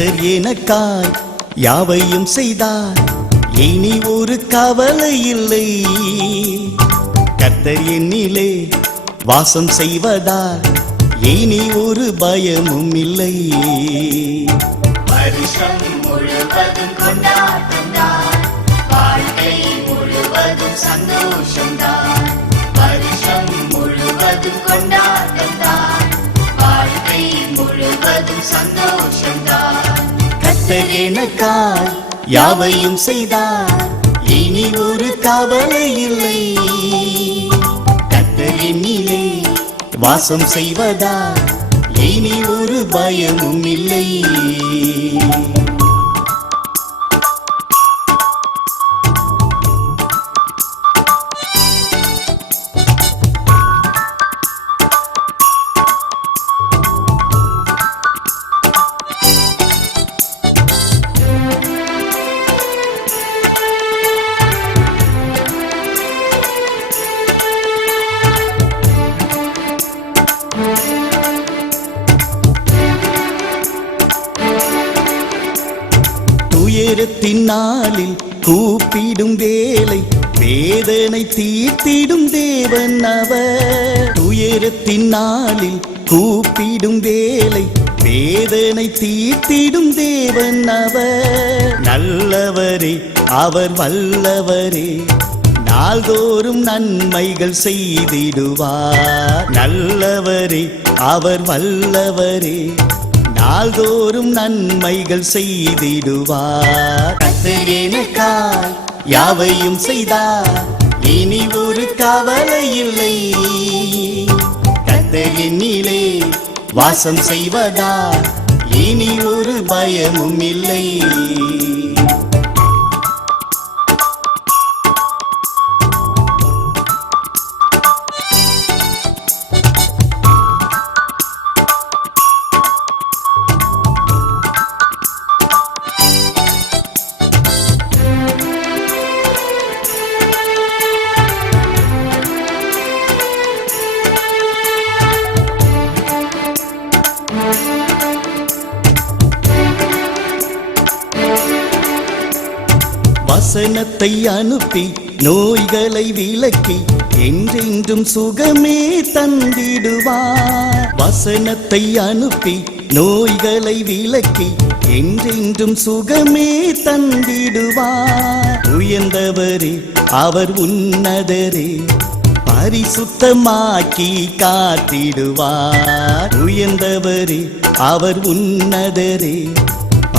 கர்த்தர் எனக்காய் யாவையும் செய்தார். இனி ஒரு கவலை இல்லை. கர்த்தர் என்னிலே வாசம் செய்வதால் இனி ஒரு பயமும் இல்லை. வருஷம் முழுவதும் கொண்டாட்டம் தான் வாழ்க்கை முழுவதும் சந்தோஷம் தான். வருஷம் முழுவதும் கொண்டாட்டம் தான் வாழ்க்கை முழுவதும் சந்தோஷம் கத்தர் எனக்காய் யாவையும் செய்தார். இனி ஒரு கவலை இல்லை. கத்தர் வாசம் செய்வதா இனி ஒரு பயமும் இல்லை. துயரத்தின் நாளில் கூப்பிடும் வேலை வேதனை தீர்த்திடும் தேவன் அவர். துயரத்தின் நாளில் கூப்பிடும் வேலை வேதனை தீர்த்திடும் தேவன் அவர். நல்லவரே அவர் வல்லவரே நாள்தோறும் நன்மைகள் செய்திடுவார். நல்லவரே அவர் வல்லவரே நாள்தோறும் நன்மைகள் செய்திடுவார். கத்தர் யாவையும் செய்தார். இனி ஒரு கவலை இல்லை. கத்தர் வாசம் செய்வதா இனி ஒரு பயமும் இல்லை. வசனத்தை அனுப்பி நோய்களை விலக்கி என்றென்றும் சுகமே தந்திடுவார். வசனத்தை அனுப்பி நோய்களை விலக்கி என்றென்றும் சுகமே தந்திடுவார். உயர்ந்தவரே அவர் உன்னதரே பரிசுத்தமாக்கி காத்திடுவார். உயர்ந்தவரே அவர் உன்னதரே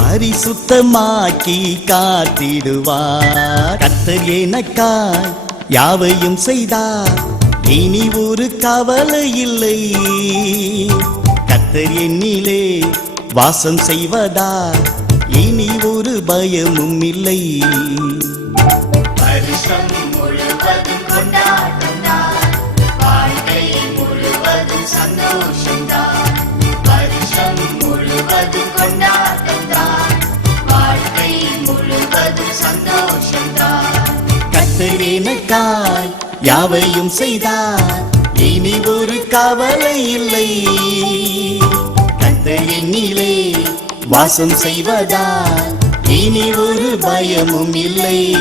பரிசுத்தமாக்கி காத்திடுவார். கத்தர் எனக்காய் யாவையும் செய்தார். இனி ஒரு கவலை இல்லை. கத்தர் என்னிலே வாசம் செய்வதால் இனி ஒரு பயமும் இல்லை. எனக்காய் யாவையும் செய்தார். இனி ஒரு கவலை இல்லை. கத்தர் வாசம் செய்வதால் இனி ஒரு பயமும் இல்லை.